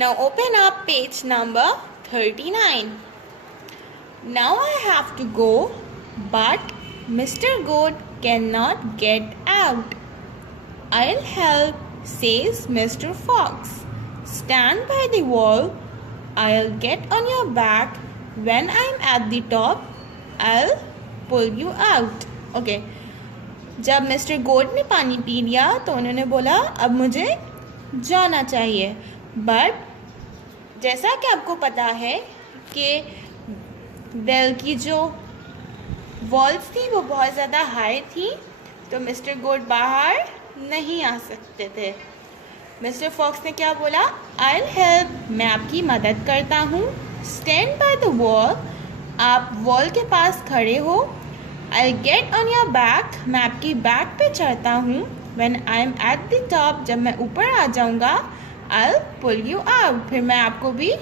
Now open up page number 39. Now I have to go, but Mr. Goat cannot get out. I'll help, says Mr. Fox. Stand by the wall. I'll get on your back. When I'm at the top, I'll pull you out. Okay. जब mister Goat ने पानी P लिया तो उन्होंने बोला अब मुझे जाना चाहिए, बट जैसा कि आपको पता है कि वेल की जो वॉल्स थी वो बहुत ज़्यादा हाई थी, तो मिस्टर गोट बाहर नहीं आ सकते थे। मिस्टर फॉक्स ने क्या बोला, आई विल हेल्प, मैं आपकी मदद करता हूँ। स्टैंड बाय द वॉल, आप वॉल के पास खड़े हो। I get on your back, मैं आपकी बैक पे चढ़ता हूँ। When I am at the top, जब मैं ऊपर आ जाऊँगा, I will pull you out, फिर मैं आपको भी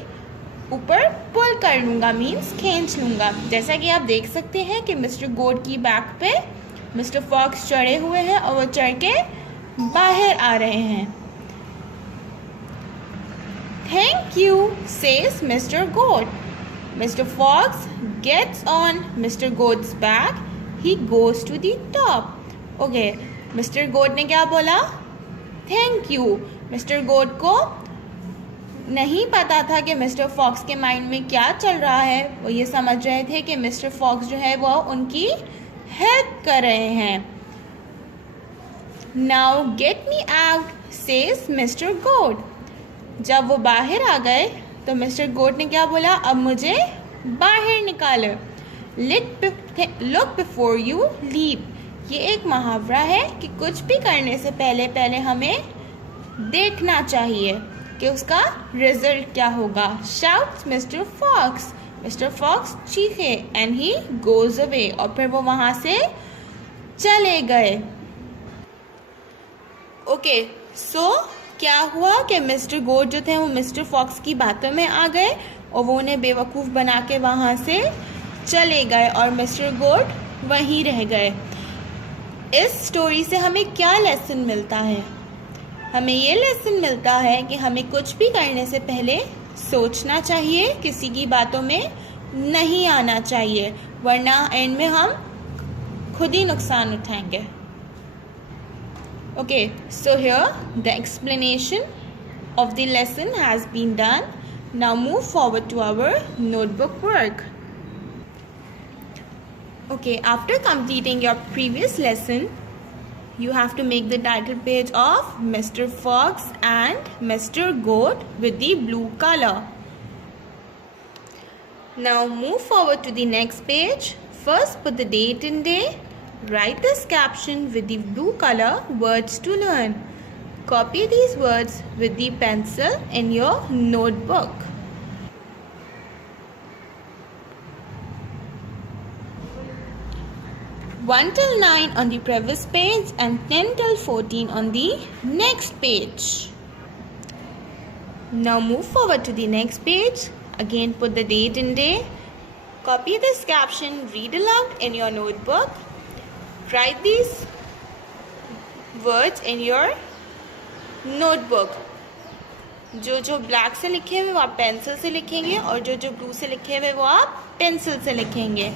ऊपर पुल कर लूँगा, मीन्स खींच लूँगा। जैसा कि आप देख सकते हैं कि मिस्टर गोट की बैक पे मिस्टर फॉक्स चढ़े हुए हैं और वो चढ़ के बाहर आ रहे हैं। Thank you, says mister Goat. Mister Fox gets on mister Goat's back, he goes to the top. Okay, mister Goat ने क्या बोला, थैंक यू। मिस्टर गोट को नहीं पता था कि मिस्टर फॉक्स के माइंड में क्या चल रहा है। वो ये समझ रहे थे कि मिस्टर फॉक्स जो है वो उनकी हेल्प कर रहे हैं। Now get me out, says mister Goat. जब वो बाहर आ गए तो मिस्टर गोट ने क्या बोला, अब मुझे बाहर निकालो। लुक बिफोर यू लीप, ये एक मुहावरा है कि कुछ भी करने से पहले पहले हमें देखना चाहिए कि उसका रिजल्ट क्या होगा। Shouts Mister Fox, Mister Fox चीखे, एंड ही गोज अवे, और फिर वो वहाँ से चले गए। ओके, सो क्या हुआ कि मिस्टर गोट जो थे वो मिस्टर फॉक्स की बातों में आ गए और वो उन्हें बेवकूफ़ बना के वहाँ से चले गए और मिस्टर गोट वहीं रह गए। इस स्टोरी से हमें क्या लेसन मिलता है? हमें ये लेसन मिलता है कि हमें कुछ भी करने से पहले सोचना चाहिए, किसी की बातों में नहीं आना चाहिए, वरना एंड में हम खुद ही नुकसान उठाएंगे। Okay, so here the explanation of the lesson has been done. Now move forward to our notebook work. Okay, after completing your previous lesson, you have to make the title page of Mr. Fox and Mr. Goat with the blue color. Now move forward to the next page. First put the date and day. Write this caption with the blue color words to learn. Copy these words with the pencil in your notebook. One till 9 on the previous page and 10 till 14 on the next page. Now move forward to the next page. Again put the date and day. Copy this caption, read aloud in your notebook. Write these words in your notebook. जो black से लिखे हुए वो आप pencil से लिखेंगे और जो ब्लू से लिखे हुए वो आप पेंसिल से लिखेंगे।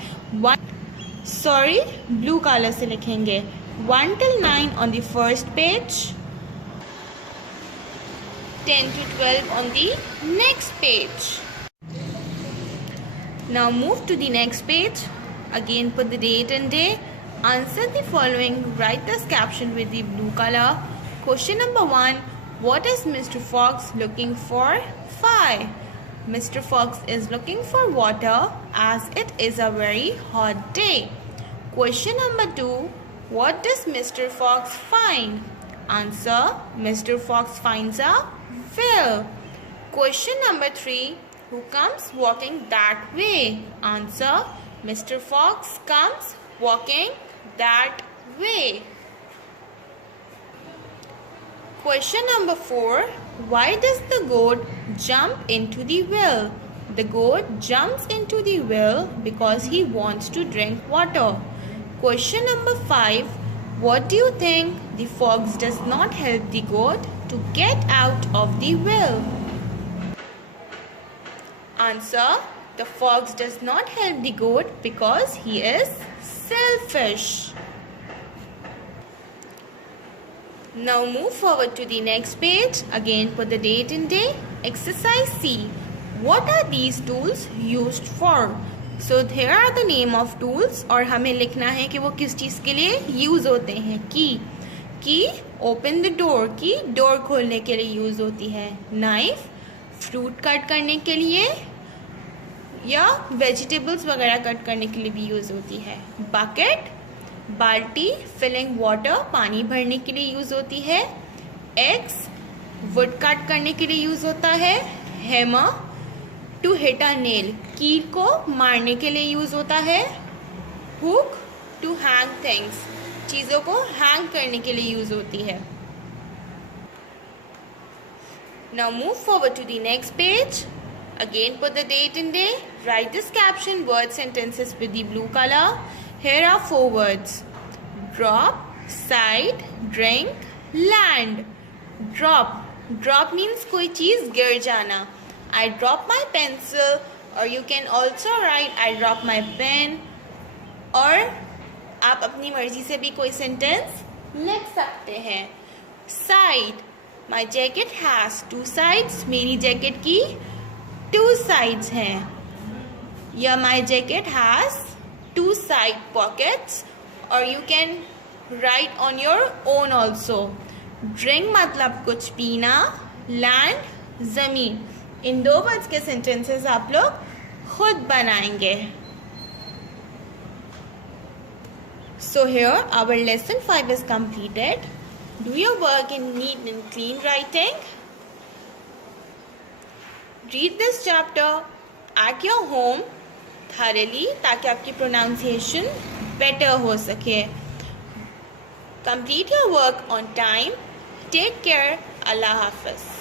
ब्लू कलर से लिखेंगे। 1 till 9 on the first page, 10 to 12 on the next page. Now move to the next page. Again put the date and day. Answer the following. Write this caption with the blue color. Question number 1. What is Mr. Fox looking for? 5. Mr. Fox is looking for water as it is a very hot day. Question number 2. What does Mr. Fox find? Answer. Mr. Fox finds a whale. Question number 3. Who comes walking that way? Answer. Mr. Fox comes walking that way. Question number 4. Why does the goat jump into the well? The goat jumps into the well because he wants to drink water. Question number 5. What do you think the fox does not help the goat to get out of the well? Answer: the fox does not help the goat because he is selfish. Now move forward to the next page. Again put the date and day. Exercise C. What are these tools used for? So here are the name of tools और हमें लिखना है कि वो किस चीज़ के लिए use होते हैं. की ओपन द डोर, की डोर खोलने के लिए यूज़ होती है. नाइफ फ्रूट कट करने के लिए या वेजिटेबल्स वगैरह कट करने के लिए भी यूज़ होती है. बकेट बाल्टी फिलिंग वाटर पानी भरने के लिए यूज़ होती है. एक्स वुड कट करने के लिए यूज़ होता है. Hammer to hit a nail कील को मारने के लिए यूज़ होता है. हुक टू हैंग थिंग्स चीज़ों को हैंग करने के लिए यूज़ होती है. Now move forward to the next page. Again put the date and day. Write this caption word sentences with the blue color. Here are 4 words. Drop, side, drink, land. Drop means कोई चीज़ गिर जाना. I drop my pencil, or you can also write I drop my pen. और आप अपनी मर्जी से भी कोई सेंटेंस लिख सकते हैं. Side, my jacket has 2 sides. मेरी जैकेट की 2 sides हैं. या my jacket has 2 side pockets, or you can write on your own also. Drink मतलब कुछ पीना. Land ज़मीन. इन 2 वर्ड्स के सेंटेंसेस आप लोग खुद बनाएंगे. So here our lesson 5 is completed. Do your work in neat and clean writing. Read this chapter at your home thoroughly ताकि आपकी pronunciation better हो सके. Complete your work on time. Take care. Allah Hafiz.